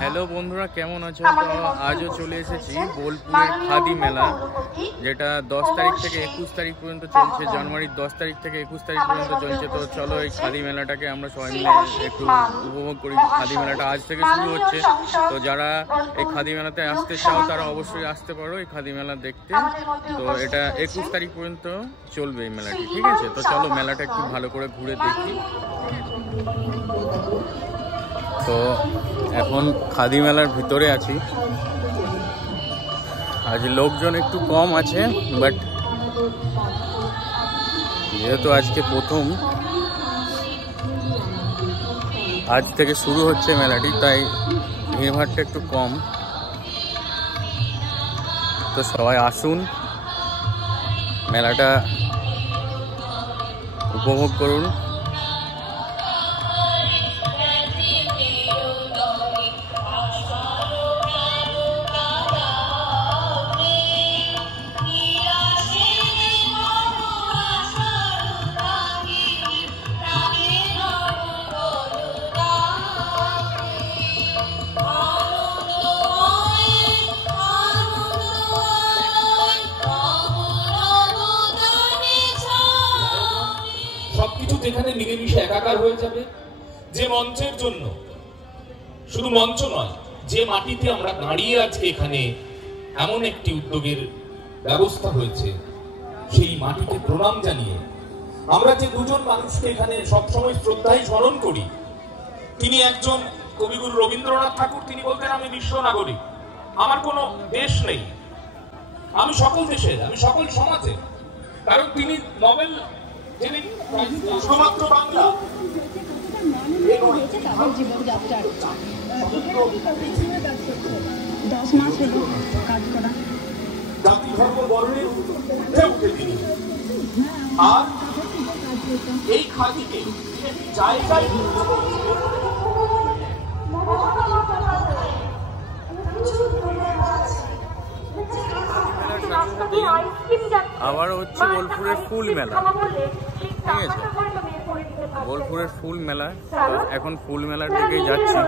Hello বন্ধুরা, কেমন আছো? তো আজও চলে এসেছি বোলপুরের খাদি মেলা, যেটা 10 তারিখ থেকে 21 তারিখ পর্যন্ত চলছে। জানুয়ারির 10 তারিখ থেকে 21 তারিখ পর্যন্ত চলছে। তো চলো এই খাদি মেলাটাকে আমরা সবাই মিলে একটু উপভোগ করি। খাদি মেলাটা আজ থেকে শুরু হচ্ছে, তো যারা এই খাদি মেলাতে আসতে চাও তারা অবশ্যই আসতে পারো এই খাদি মেলা দেখতে। তো এটা 21 তারিখ পর্যন্ত চলবে এই মেলাটি, ঠিক আছে? তো চলো মেলাটা একটু ভালো করে ঘুরে দেখি। তো এখন খাদি মেলার ভিতরে আছি। আজ লোকজন একটু কম আছে, বাট যেহেতু আজকে প্রথম, আজ থেকে শুরু হচ্ছে মেলাটি, তাই ভিড়ভাড়টা একটু কম। তো সবাই আসুন, মেলাটা উপভোগ করুন। সবকিছু যেখানে মিলেমিশে একাকার হয়ে যাবে, যে মঞ্চের জন্য, শুধু মঞ্চ নয়, যে মাটিতে আমরা দাঁড়িয়ে আজকে এখানে এমন একটি উদ্যোগের ব্যবস্থা হয়েছে, সেই মাটিতে প্রণাম জানিয়ে আমরা যে দুজন মানুষকে এখানে সবসময় শ্রদ্ধায় স্মরণ করি। তিনি একজন কবিগুরু রবীন্দ্রনাথ ঠাকুর। তিনি বলতেন, আমি বিশ্ব নাগরিক, আমার কোনো দেশ নেই, আমি সকল দেশের, আমি সকল সমাজের। কারণ তিনি নোবেল শুধুমাত্র বাংলা জাতি ধর্ম বর্ণের ঊর্ধ্বে উঠে তিনি, আর এই খাদিকে জায়গায় আবার হচ্ছে বোলপুরের ফুল মেলা, ঠিক আছে? বোলপুরের ফুল মেলা, এখন ফুল মেলার দিকেই যাচ্ছি।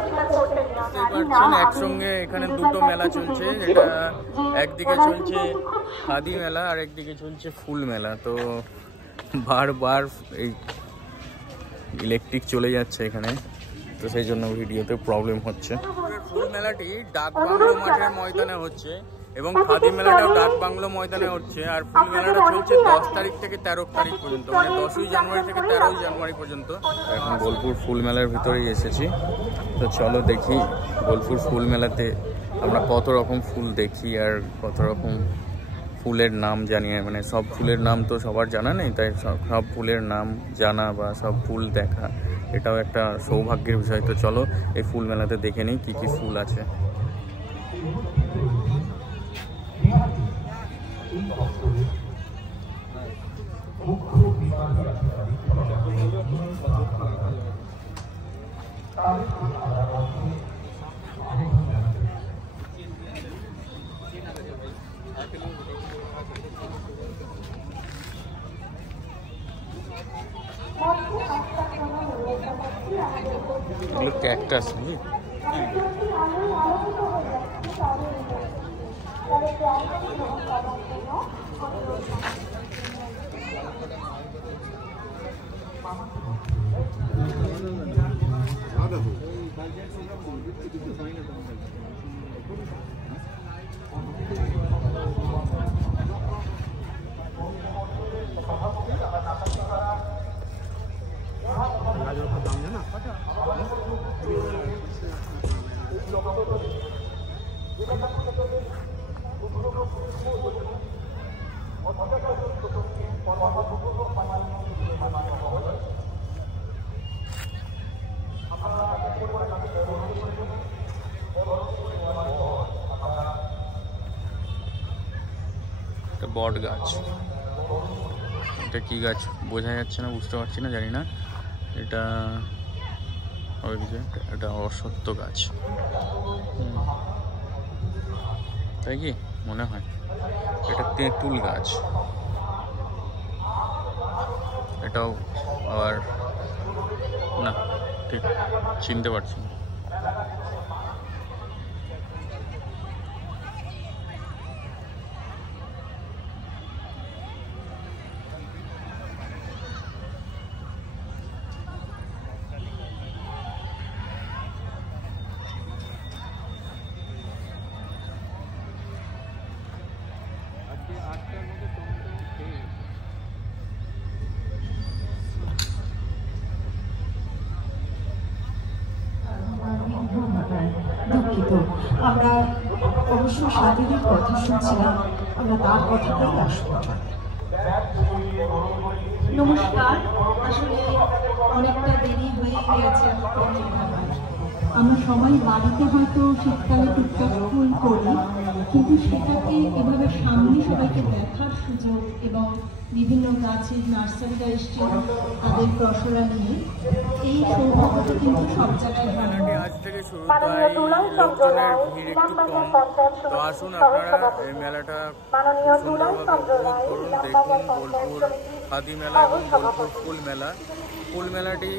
একসঙ্গে এখানে দুটো মেলা চলছে, যেটা একদিকে চলছে খাদি মেলা আর একদিকে চলছে ফুল মেলা। তো বারবার এই ইলেকট্রিক চলে যাচ্ছে এখানে, তো সেই জন্য ভিডিওতে প্রবলেম হচ্ছে। ফুল মেলাটি ডাক বাংলো মাঠের ময়দানে হচ্ছে এবং খাদি মেলাটাও ডাক বাংলো ময়দানে হচ্ছে। আর ফুল মেলাটা চলছে 10 তারিখ থেকে 13 তারিখ পর্যন্ত, মানে 10ই জানুয়ারি থেকে 13ই জানুয়ারি পর্যন্ত। এখন বোলপুর ফুল মেলার ভিতরেই এসেছি। তো চলো দেখি বোলপুর ফুল মেলাতে আমরা কত রকম ফুল দেখি আর কত রকম ফুলের নাম জানি। মানে সব ফুলের নাম তো সবার জানা নেই, তাই সব ফুলের নাম জানা বা সব ফুল দেখা এটাও একটা সৌভাগ্যের বিষয়। তো চলো এই ফুল মেলাতে দেখে নিই কী কী ফুল আছে। এগুলো ক্যাকটাস নাকি? বট গাছ, এটা কি গাছ বোঝা যাচ্ছে না, বুঝতে পারছি না, জানি না। এটা এটা অশ্বত্থ গাছ, তাই কি মনে হয়। এটা তেঁতুল গাছ, এটাও আবার না, ঠিক চিনতে পারছি না। আমরা অবশ্যই স্বাধীনের কথা শুনছিলাম, আমরা তার কথাটাই আসবো। নমস্কার, আসলে অনেকটা দেরি হয়ে গিয়েছে। আমরা সবাই বাড়িতে হয়তো শীতকালে টুকটাক ফুল করি, কিন্তু সেটাকে এভাবে সামনে সবাইকে দেখার সুযোগ এবং বিভিন্ন গাছের নার্সারিরা এসছে তাদের পসরা নিয়ে, এই সৌভাগ্যটা কিন্তু সব জায়গায় হয় না। আজ থেকে শুরু, তাই লোকজনের ভিড় একটু কম। তো আসুন আপনারা এই মেলাটা সুন্দরভাবে উপভোগ করুন, দেখুন। বোলপুর খাদি মেলা এবং বোলপুর ফুল মেলা। ফুল মেলাটি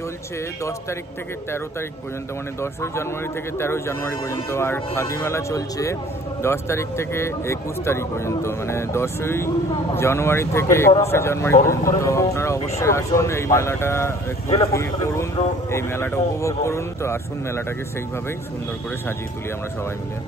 চলছে 10 তারিখ থেকে 13 তারিখ পর্যন্ত, মানে 10ই জানুয়ারি থেকে 13ই জানুয়ারি পর্যন্ত। আর খাদি মেলা চলছে 10 তারিখ থেকে 21 তারিখ পর্যন্ত, মানে 10ই জানুয়ারি থেকে 21শে জানুয়ারি পর্যন্ত। তো আপনারা অবশ্যই আসুন, এই মেলাটা একটু ভিড় করুন, এই মেলাটা উপভোগ করুন। তো আসুন, মেলাটাকে সেইভাবেই সুন্দর করে সাজিয়ে তুলি আমরা সবাই মিলে।